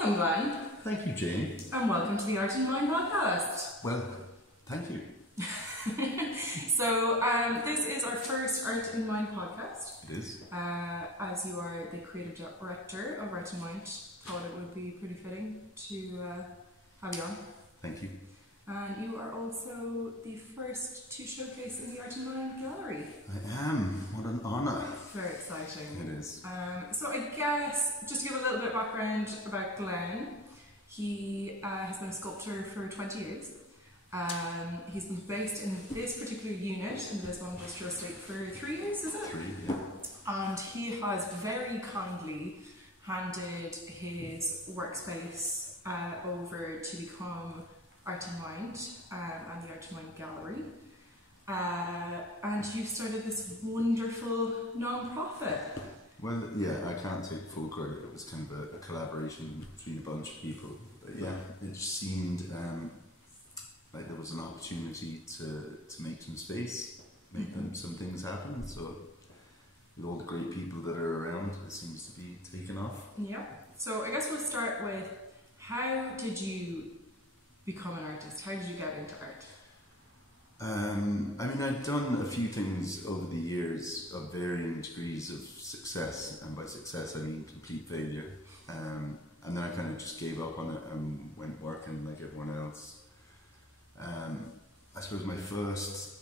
Welcome, Glenn. Thank you, Jane. And welcome to the Artinmind podcast. Well, thank you. So, this is our first Artinmind podcast. It is. As you are the creative director of Artinmind, thought it would be pretty fitting to have you on. Thank you. And you are also the first to showcase in the Artinmind gallery. I am. What an honour. Very exciting. It is. So I guess, just to give a little bit of background about Glenn, he has been a sculptor for 20 years. He's been based in this particular unit in the Lisbon Industrial Estate for 3 years, is it? 3, yeah. And he has very kindly handed his workspace over to become Artinmind and the Artinmind Gallery. And you've started this wonderful non-profit. Well, yeah, I can't take full credit. It was kind of a collaboration between a bunch of people. But yeah, it just seemed like there was an opportunity to make some space, make some things happen. So with all the great people that are around, it seems to be taken off. Yeah. So I guess we'll start with, how did you become an artist? How did you get into art? I mean, I'd done a few things over the years of varying degrees of success, and by success I mean complete failure. And then I kind of just gave up on it and went working like everyone else. I suppose my first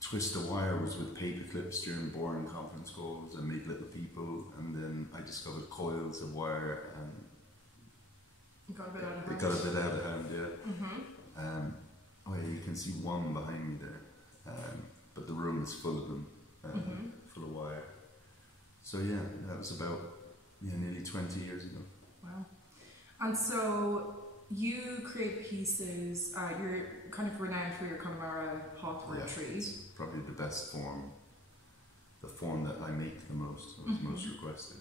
twist of wire was with paper clips during boring conference calls. I made little people, and then I discovered coils of wire, and It got a bit out of hand. it got a bit out of hand, yeah. Oh yeah, you can see one behind me there, but the room is full of them, full of wire. So yeah, that was about nearly 20 years ago. Wow. And so you create pieces, you're kind of renowned for your connemara hawthorn trees. It's probably the best form, the form that I make the most, or is most requested.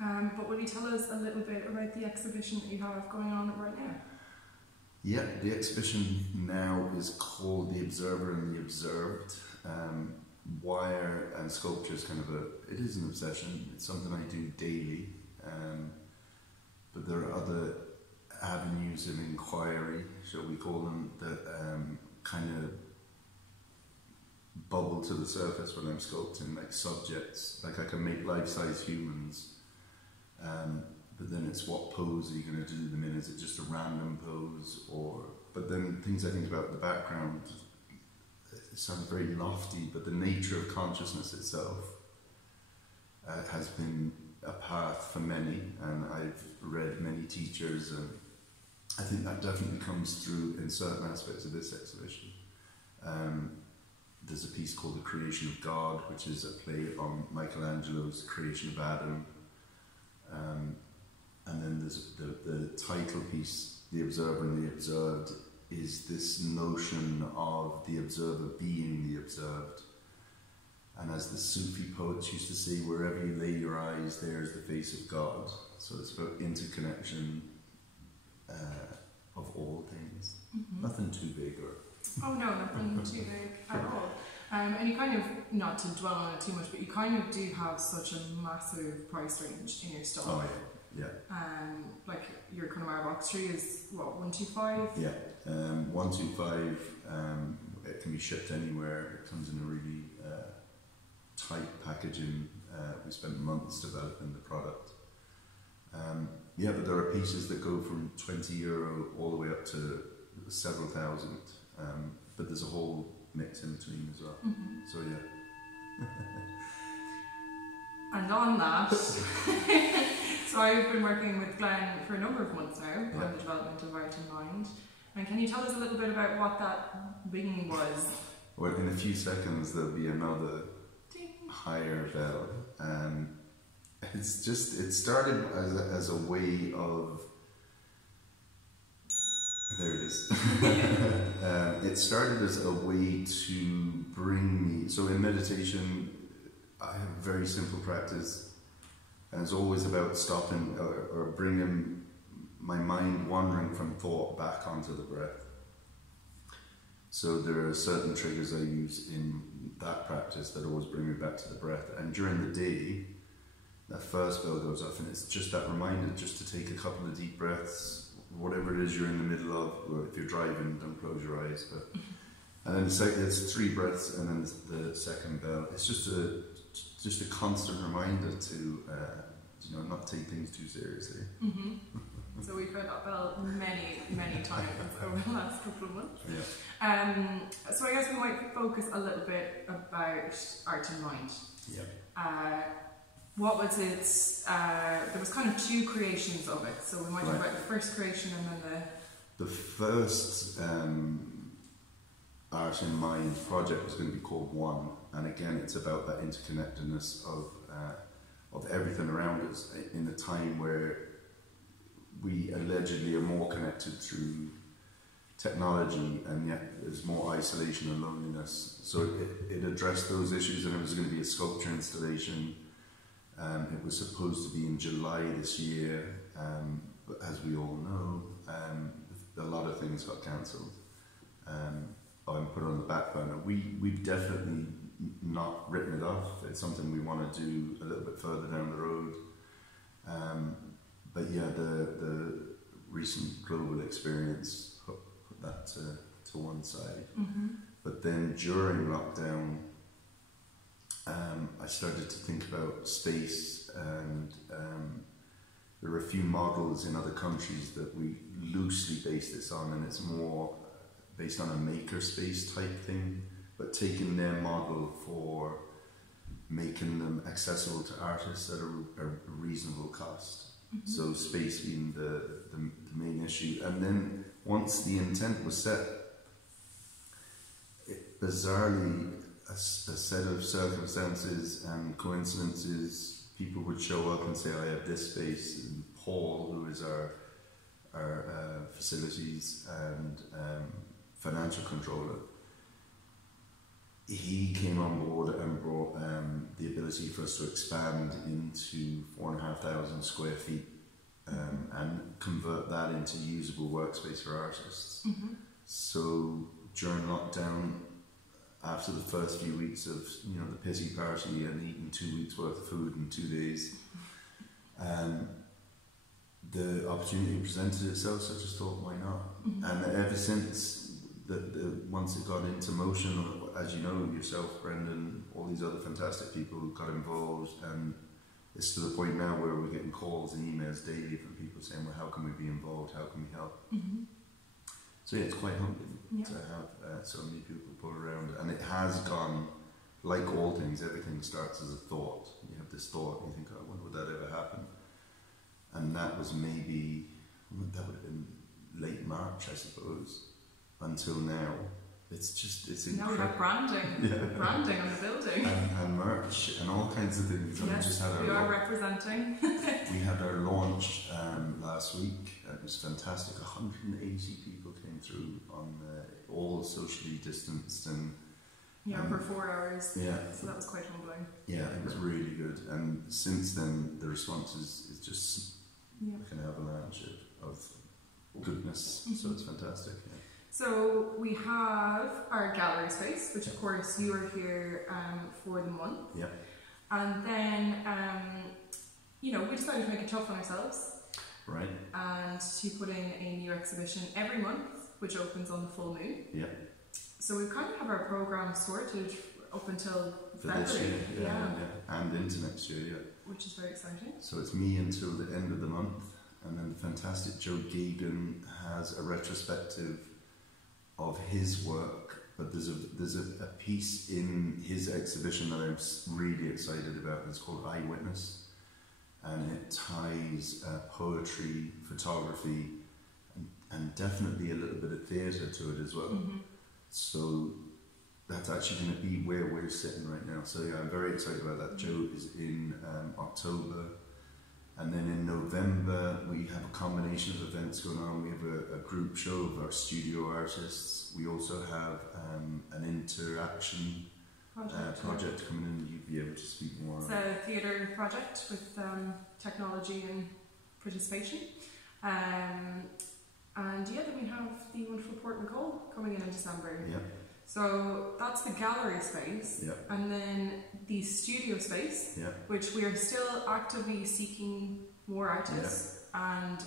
But will you tell us a little bit about the exhibition that you have going on right now? Yeah, the exhibition now is called The Observer and the Observed. Wire and sculpture is kind of it is an obsession. It's something I do daily, but there are other avenues of inquiry, shall we call them, that kind of bubble to the surface when I'm sculpting, like subjects. Like I can make life-size humans, but then it's what pose are you going to do them in? Is it just a random pose? But then things I think about the background, it sounds very lofty, but the nature of consciousness itself has been a path for many, and I've read many teachers, and I think that definitely comes through in certain aspects of this exhibition. There's a piece called The Creation of God, which is a play on Michelangelo's Creation of Adam. And then there's the title piece, The Observer and the Observed, is this notion of the observer being the observed. And as the Sufi poets used to say, wherever you lay your eyes, there's the face of God. So it's about interconnection of all things. Nothing too big Oh no, nothing too big at all. And you kind of, not to dwell on it too much, but you kind of do have such a massive price range in your stuff. Oh yeah. Like your connemara box tree is what, 125? Yeah, 125. It can be shipped anywhere. It comes in a really tight packaging. We spent months developing the product. Yeah, but there are pieces that go from €20 all the way up to several thousand. But there's a whole mix in between as well. So yeah. And on that, so I've been working with Glenn for a number of months now on the development of Artinmind. And can you tell us a little bit about what that wing was? Well, in a few seconds there'll be another Ding. higher bell. It started as a way of, there it is. It started as a way to bring me, so in meditation I have a very simple practice, and it's always about stopping or bringing my mind wandering from thought back onto the breath. So there are certain triggers I use in that practice that always bring me back to the breath, and during the day that first bell goes off, and it's just that reminder just to take a couple of deep breaths, whatever it is you're in the middle of. Or if you're driving, don't close your eyes. But and then it's 3 breaths, and then the second bell. It's just a constant reminder to not take things too seriously. So we've heard that bell many times over the last couple of months. Yeah. So I guess we might focus a little bit about Artinmind. Yeah. What was it? There was kind of 2 creations of it. So we might talk about the first creation and then the first Artinmind project was going to be called One, and again, it's about that interconnectedness of everything around us in a time where we allegedly are more connected through technology, and yet there's more isolation and loneliness. So it addressed those issues, and it was going to be a sculpture installation. It was supposed to be in July this year, but as we all know, a lot of things got cancelled. And put on the back burner. We've definitely not written it off. It's something we want to do a little bit further down the road. But yeah, the recent global experience put that to one side. But then during lockdown, I started to think about space, and there are a few models in other countries that we loosely base this on, and it's more based on a makerspace type thing, but taking their model for making them accessible to artists at a reasonable cost. So space being the main issue. And then once the intent was set, bizarrely a set of circumstances and coincidences, people would show up and say, I have this space, and Paul, who is our facilities and financial controller, he came on board and brought the ability for us to expand into 4,500 square feet and convert that into usable workspace for artists. So during lockdown, after the first few weeks of the pity party and eating 2 weeks worth of food in 2 days, the opportunity presented itself, so I just thought, why not? And ever since, once it got into motion, as you know yourself, Brendan, all these other fantastic people who got involved, and it's to the point now where we're getting calls and emails daily from people saying, well, how can we be involved, how can we help? So yeah, it's quite humbling to have so many people pull around, and it has gone, like all things, everything starts as a thought. You have this thought and you think, oh, when would that ever happen? And that was that would have been late March, I suppose, until now. It's incredible. Now we have branding on the building. And merch and all kinds of things. Yes, we are representing. We had our launch last week. It was fantastic. 180 people came through on all socially distanced and for 4 hours. Yeah. So that was quite humbling. Yeah, it was really good. And since then, the response is just like an avalanche of goodness. So it's fantastic. Yeah. So we have our gallery space, which of course you are here for the month. Yeah. And then, we decided to make it tough on ourselves. Right. And to put in a new exhibition every month, which opens on the full moon. Yeah. So we kind of have our programme sorted up until February. This year, yeah. And into next year, yeah. Which is very exciting. So it's me until the end of the month, and then the fantastic Joe Gagan has a retrospective of his work, but there's a piece in his exhibition that I'm really excited about. It's called Eyewitness, and it ties poetry, photography, and definitely a little bit of theatre to it as well. So that's actually going to be where we're sitting right now. So yeah, I'm very excited about that. Joe is in October. And then in November, we have a combination of events going on. We have a group show of our studio artists. We also have an interaction project coming in. You'd be able to speak more. It's a theatre project with technology and participation. And then we have the wonderful Port McCall coming in December. Yeah. So that's the gallery space, Yeah. and then the studio space, Yeah. which we are still actively seeking more artists, and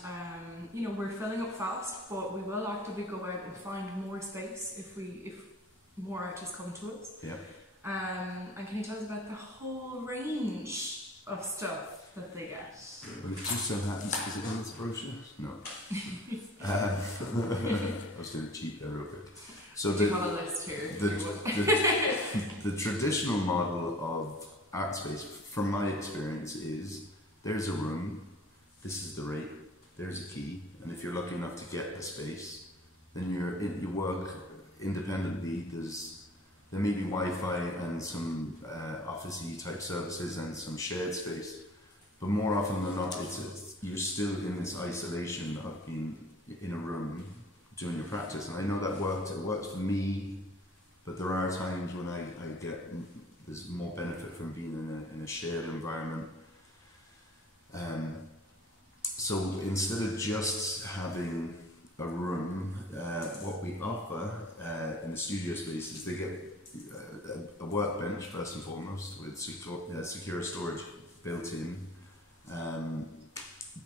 you know, we're filling up fast, but we will actively go out and find more space if more artists come to us. Yeah. And can you tell us about the whole range of stuff that they get? It just so happens, is it in this brochure? No. I was going to cheat there real quick. So Do you have a list here? the traditional model of art space, from my experience, is there's a room, this is the rate, there's a key, and if you're lucky enough to get the space, then you work independently. There may be Wi-Fi and some office-y type services and some shared space, but more often than not, you're still in this isolation of being in a room doing your practice. And I know that works for me, but there are times when I get there's more benefit from being in a shared environment. So instead of just having a room, what we offer in the studio space is they get a workbench first and foremost with secure storage built in.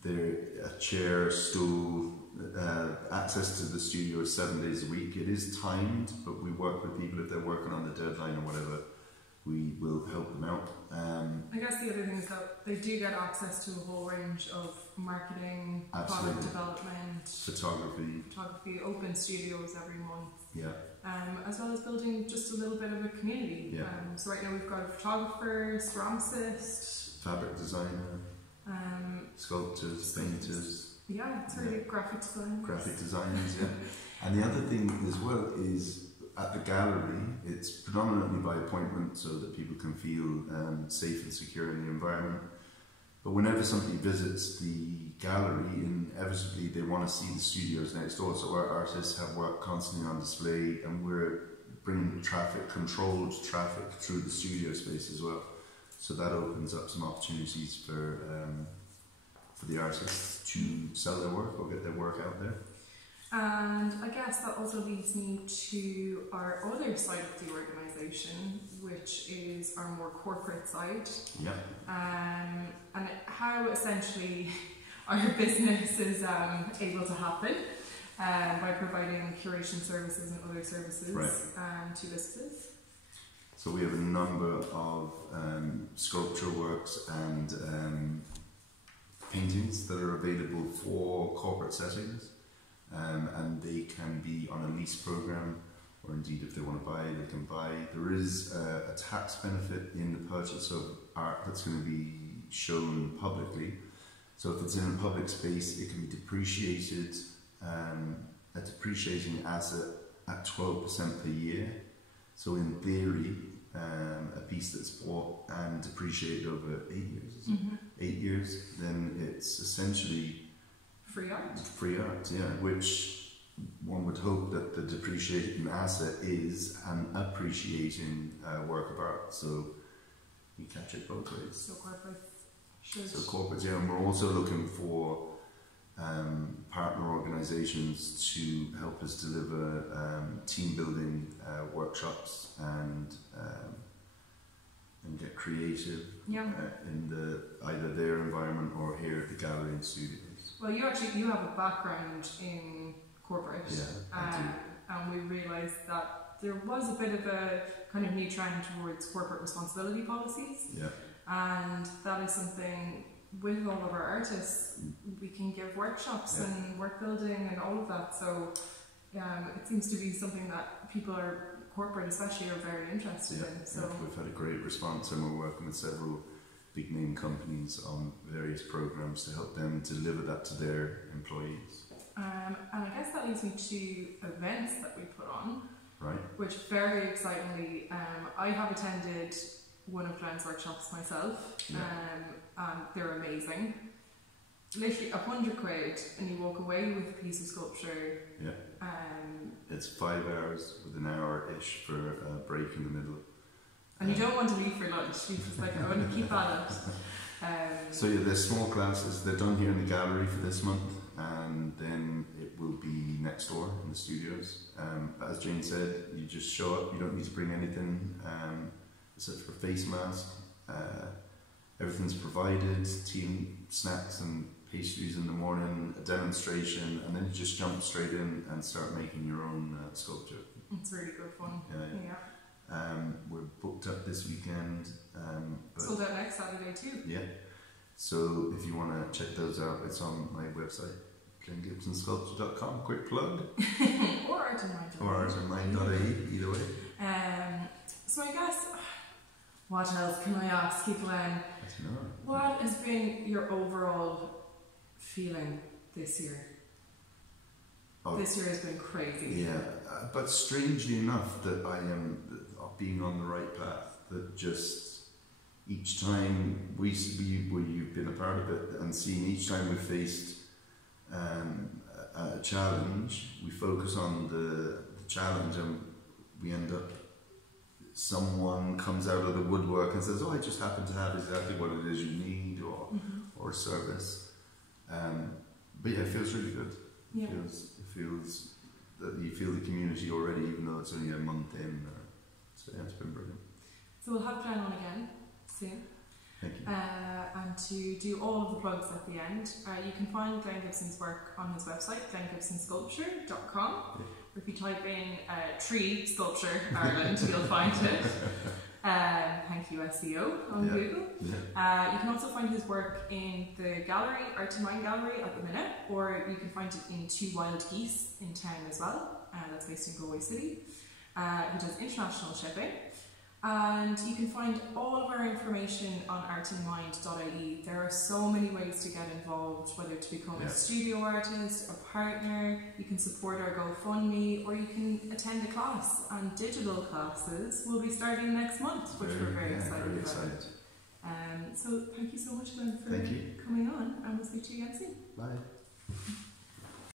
A chair, stool, access to the studio is 7 days a week. It is timed, but we work with people if they're working on the deadline or whatever. We will help them out. I guess the other thing is that they do get access to a whole range of marketing, product development, photography, open studios every month. Yeah. As well as building just a little bit of a community. Yeah. So right now we've got a photographer, ceramicist, fabric designer, sculptors, painters. Yeah, it's really graphic designers. Graphic designers, yeah. And the other thing as well is at the gallery, it's predominantly by appointment so that people can feel safe and secure in the environment. But whenever somebody visits the gallery, inevitably they want to see the studios next door. So our artists have work constantly on display, and we're bringing controlled traffic through the studio space as well. So that opens up some opportunities for the artists to sell their work or get their work out there. And I guess that also leads me to our other side of the organisation, which is our more corporate side. Yeah. And how essentially our business is able to happen by providing curation services and other services to businesses. So we have a number of sculpture works and paintings that are available for corporate settings. And they can be on a lease program, or indeed if they want to buy, they can buy. There is a tax benefit in the purchase of art that's going to be shown publicly. So if it's in a public space, it can be depreciated, a depreciating asset at 12% per year. So in theory, a piece that's bought and depreciated over 8 years, is it? 8 years, then it's essentially free art. Free art, yeah, which one would hope that the depreciating asset is an appreciating work of art. So you catch it both ways. So corporate. So corporate, yeah, and we're also looking for partner organisations to help us deliver team building workshops and get creative in either their environment or here at the gallery and studios. Well, you have a background in corporate, and we realised that there was a bit of a kind of new trend towards corporate responsibility policies, and that is something with all of our artists we can give workshops and work building and all of that. So it seems to be something that people corporate especially are very interested in. So we've had a great response, and we're working with several big name companies on various programs to help them deliver that to their employees. And I guess that leads me to events that we put on, right? Which very excitingly, I have attended one of Glenn's workshops myself, and they're amazing. Literally £100 and you walk away with a piece of sculpture. It's 5 hours with an hour-ish for a break in the middle. And you don't want to leave for lunch, you just like, I want to keep at it. So there's small classes, they're done here in the gallery for this month, and then it will be next door in the studios. But as Jane said, you just show up, you don't need to bring anything except for a face mask. Everything's provided, tea and snacks and pastries in the morning, a demonstration, and then you just jump straight in and start making your own sculpture. It's really good fun. Yeah. We're booked up this weekend. Sold out next Saturday too. Yeah. So if you want to check those out, it's on my website, glengibsonsculpture.com. Quick plug. Or artinmind. Or artinmind.ie, either way. So I guess, what else can I ask you, Glenn? What has been your overall feeling this year? This year has been crazy. Yeah, but strangely enough, that I am being on the right path. That just each time you've been a part of it, and seeing each time we faced a challenge, we focus on the challenge, and we end up. Someone comes out of the woodwork and says, "Oh, I just happen to have exactly what it is you need," or service. But yeah, it feels really good. Yeah. It feels that you feel the community already, even though it's only a month in. So yeah, it's been brilliant. So we'll have Glenn on again soon. Thank you. And to do all of the plugs at the end, you can find Glenn Gibson's work on his website, glengibsonsculpture.com. Yeah. If you type in tree sculpture Ireland, you'll find it. Thank you, SEO on Google. Yeah. You can also find his work in the gallery, Artinmind Gallery at the minute, or you can find it in Two Wild Geese in town as well. That's based in Galway City. He does international shipping. And you can find all of our information on artinmind.ie. There are so many ways to get involved, whether to become a studio artist, a partner, you can support our GoFundMe, or you can attend a class. And digital classes will be starting next month, which we're very excited about. So thank you so much, Glenn, for coming on, and we'll speak to you again soon. Bye.